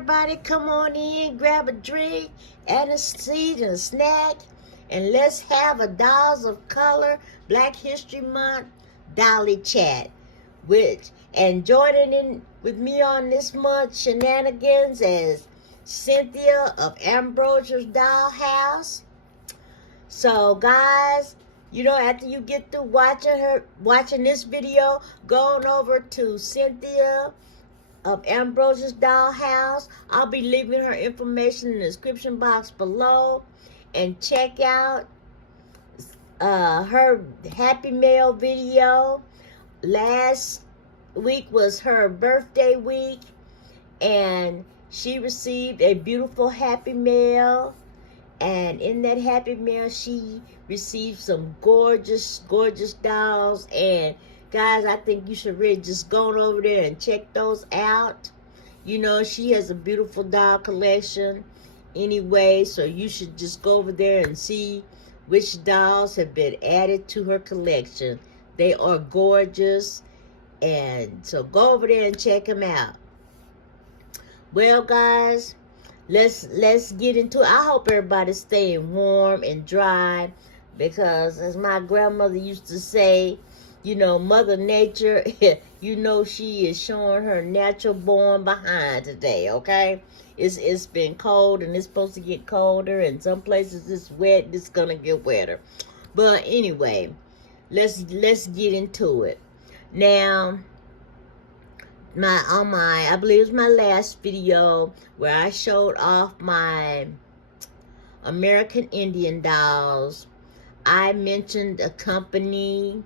everybody, come on in, grab a drink and a seat and a snack, and let's have a Dolls of Color Black History Month Dolly Chat. And joining in with me on this month's shenanigans is Cynthia of Ambrosia's Dollhouse. So guys, after you get through watching this video, go on over to Cynthia of Ambrosia's Dollhouse. I'll be leaving her information in the description box below, and check out her Happy Mail video. Last week was her birthday week, and she received a beautiful Happy Mail. And in that Happy Mail, she received some gorgeous, gorgeous dolls. And guys, I think you should really just go on over there and check those out. She has a beautiful doll collection anyway, so you should just go over there and see which dolls have been added to her collection. They are gorgeous, and so go over there and check them out. Well, guys, let's get into it. I hope everybody's staying warm and dry, because as my grandmother used to say, Mother Nature, she is showing her natural born behind today, okay? It's been cold, and it's supposed to get colder, and some places it's wet, it's gonna get wetter. But anyway, let's get into it. Now, I believe it was my last video where I showed off my American Indian dolls. I mentioned a company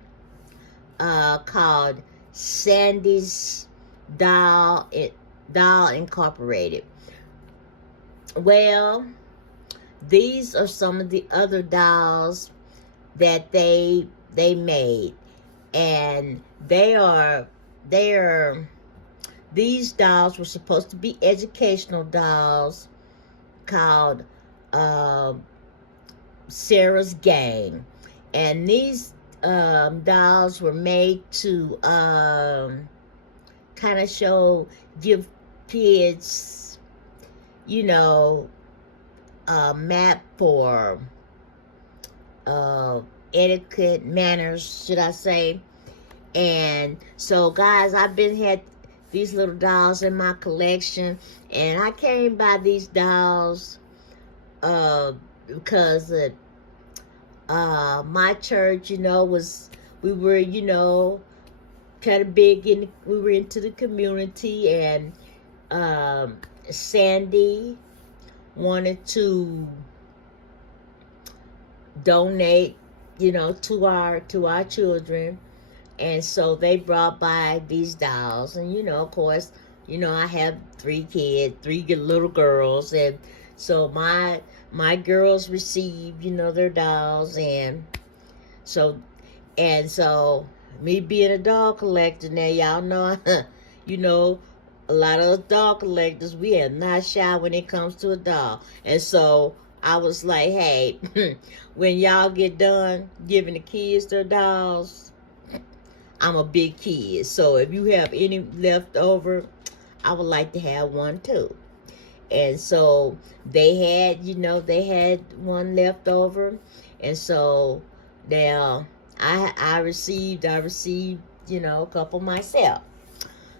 called Sandy's Doll Incorporated. Well, these are some of the other dolls that they made, and these dolls were supposed to be educational dolls called Sarah's Gang. And these dolls were made to kind of give kids, a map for etiquette, manners, should I say. And so, guys, I've had these little dolls in my collection, and I came by these dolls because my church, we were, kind of big, we were into the community, and Sandy wanted to donate, to our children. And so they brought by these dolls. And, of course, I have three little girls. And so my girls received, their dolls. And so me being a doll collector, now y'all know, a lot of us doll collectors, we are not shy when it comes to a doll. And so I was like, hey, when y'all get done giving the kids their dolls, I'm a big kid, so if you have any left over, I would like to have one too. And so they had one left over, and so now I received a couple myself.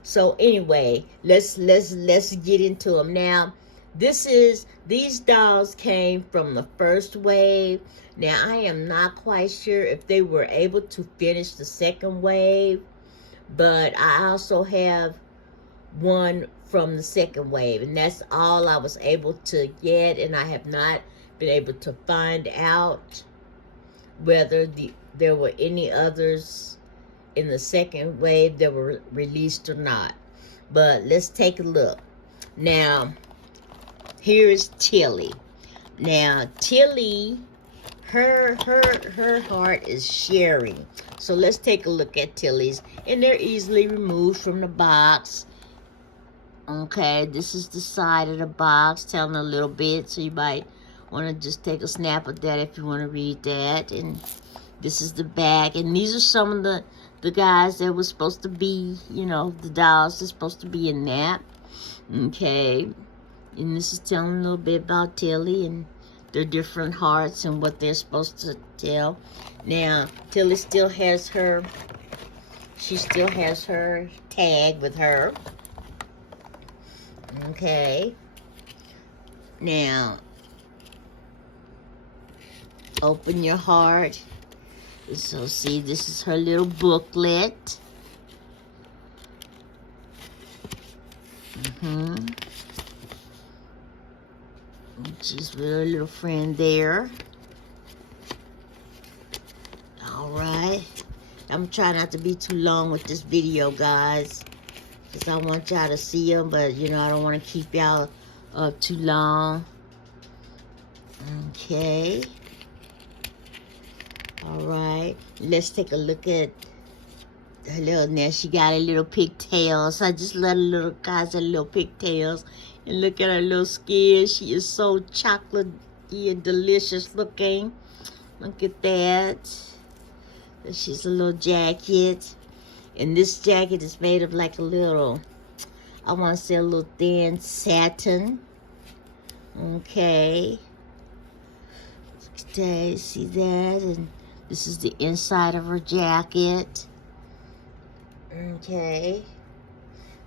So anyway, let's get into them now. These dolls came from the first wave. Now, I am not quite sure if they were able to finish the second wave, but I also have one from the second wave, and that's all I was able to get, and I have not been able to find out whether there were any others in the second wave that were released or not. But let's take a look. Now, here is Tilly. Now, Tilly, her heart is sharing. So let's take a look at Tilly's. And they're easily removed from the box. Okay, this is the side of the box, telling a little bit. So you might want to just take a snap of that if you want to read that. And this is the back. And these are some of the guys that were supposed to be, the dolls that's supposed to be in that. Okay. And this is telling a little bit about Tilly and their different hearts and what they're supposed to tell. Now, Tilly still has her, she still has her tag with her. Okay. Now, open your heart. So see, this is her little booklet. She's with her little friend there. All right. I'm trying not to be too long with this video, guys, because I want y'all to see them, but, you know, I don't want to keep y'all up too long. Okay. All right. Let's take a look at her little, now she got a little pigtails. I just love the little guys, her little pigtails. And look at her little skin. She is so chocolatey and delicious looking. Look at that. She's a little jacket. And this jacket is made of like a little, I want to say a little thin satin. Okay. Okay, see that? And this is the inside of her jacket. Okay.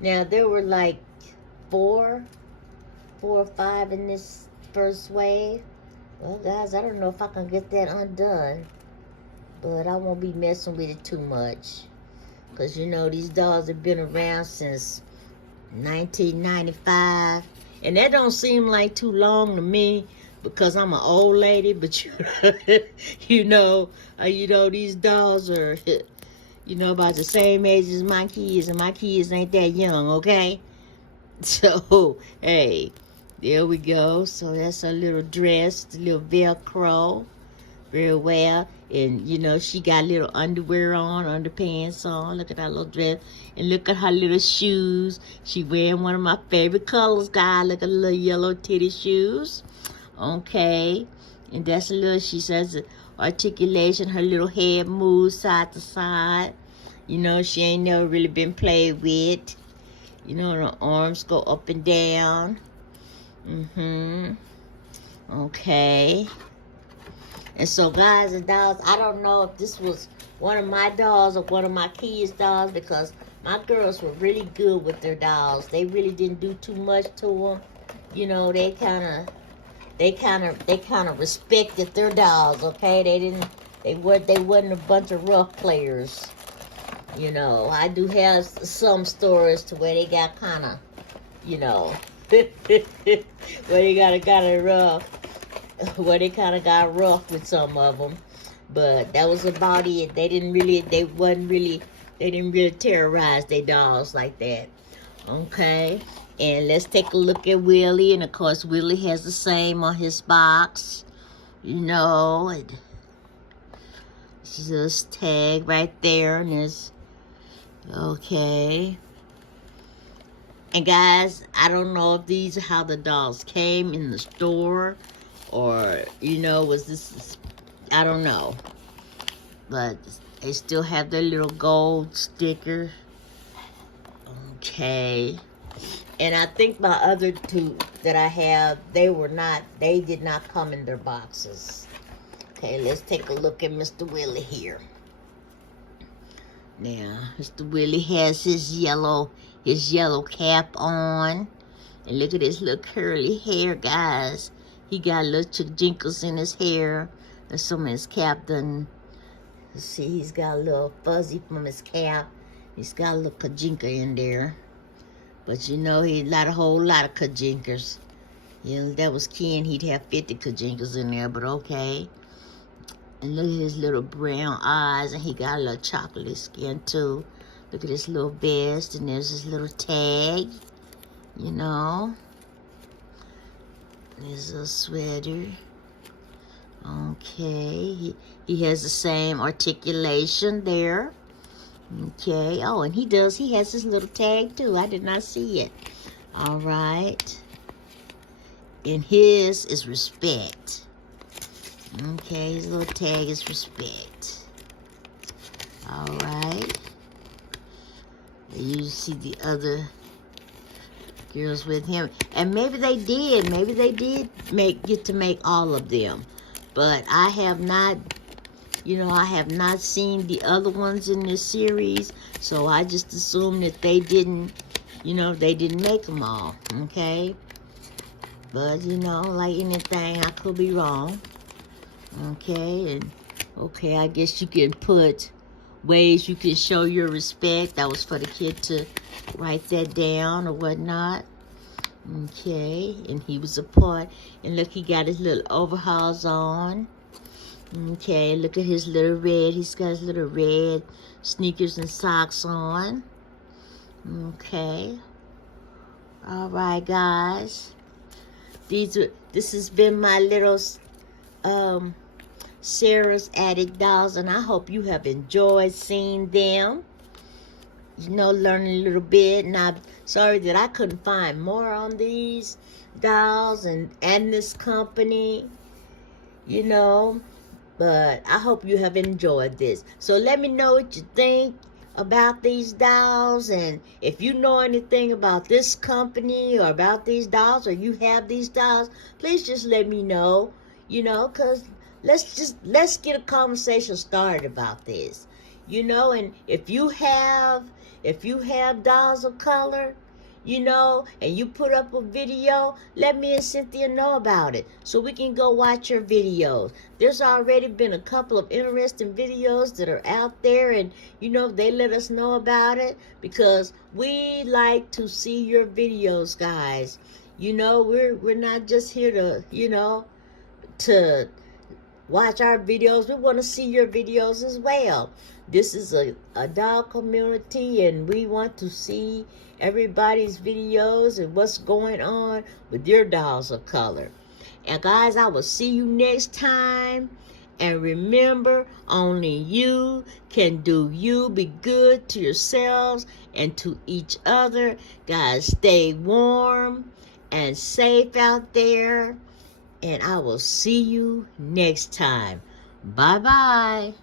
Now there were like four or five in this first wave. Well, guys, I don't know if I can get that undone, but I won't be messing with it too much, because you know these dolls have been around since 1995, and that don't seem like too long to me because I'm an old lady. But you know these dolls are about the same age as my kids, and my kids ain't that young, okay? So, hey, there we go. So that's her little dress, the little Velcro, very well. And, you know, she got little underwear on, underpants on. Look at that little dress. And look at her little shoes. She wearing one of my favorite colors, guys. Look at the little yellow titty shoes. Okay. And that's a little, she says, articulation. Her little head moves side to side. You know, she ain't never really been played with. You know, her arms go up and down. Okay. And so, guys and dolls, I don't know if this was one of my dolls or one of my kids' dolls, because my girls were really good with their dolls. They really didn't do too much to them. You know, they kind of respected their dolls. Okay, they wasn't a bunch of rough players. You know, I do have some stories to where they got kind of, you know, where they got it rough. Where they kind of got rough with some of them, but that was about it. They didn't really terrorize their dolls like that. Okay, and let's take a look at Willie. And of course, Willie has the same on his box. You know, and this is this tag right there, and this. Okay. And guys, I don't know if these are how the dolls came in the store, or, you know, was this, I don't know. But they still have their little gold sticker. Okay. And I think my other two that I have, they did not come in their boxes. Okay, let's take a look at Mr. Willie here. Now, Mr. Willie has his yellow cap on. And look at his little curly hair, guys. He got little jinkles in his hair. And some of his cap done. See, he's got a little fuzzy from his cap. He's got a little kajinka in there. But you know, he a whole lot of kajinkers. You know, that was Ken, he'd have 50 kajinkas in there, but okay. And look at his little brown eyes, and he got a little chocolate skin too. Look at his little vest, and there's his little tag, you know. There's a sweater. Okay, he has the same articulation there. Okay, oh, and he has his little tag too. I did not see it. All right. And his is respect. Okay, his little tag is respect. All right. You see the other girls with him. And maybe they did. Maybe they did get to make all of them. But I have not, I have not seen the other ones in this series. So I just assumed that they didn't, they didn't make them all. Okay? But, like anything, I could be wrong. Okay? And, okay, I guess you can put ways you can show your respect. That was for the kid to write that down or whatnot. Okay, and he was a part. And look, he got his little overalls on. Okay, look at his little red. He's got his little red sneakers and socks on. Okay. All right, guys. This has been my little Sarah's Attic Dolls, and I hope you have enjoyed seeing them. Learning a little bit. And I'm sorry that I couldn't find more on these dolls and this company, but I hope you have enjoyed this. So let me know what you think about these dolls, and if you know anything about this company or about these dolls, or you have these dolls, please just let me know, because let's get a conversation started about this, and if you have dolls of color, and you put up a video, let me and Cynthia know about it so we can go watch your videos. There's already been a couple of interesting videos that are out there, and they let us know about it because we like to see your videos, guys. We're not just here to watch our videos. We want to see your videos as well. This is a doll community, and we want to see everybody's videos and what's going on with your dolls of color. And guys, I will see you next time. And remember, only you can do you. Be good to yourselves and to each other. Guys, stay warm and safe out there. And I will see you next time. Bye-bye.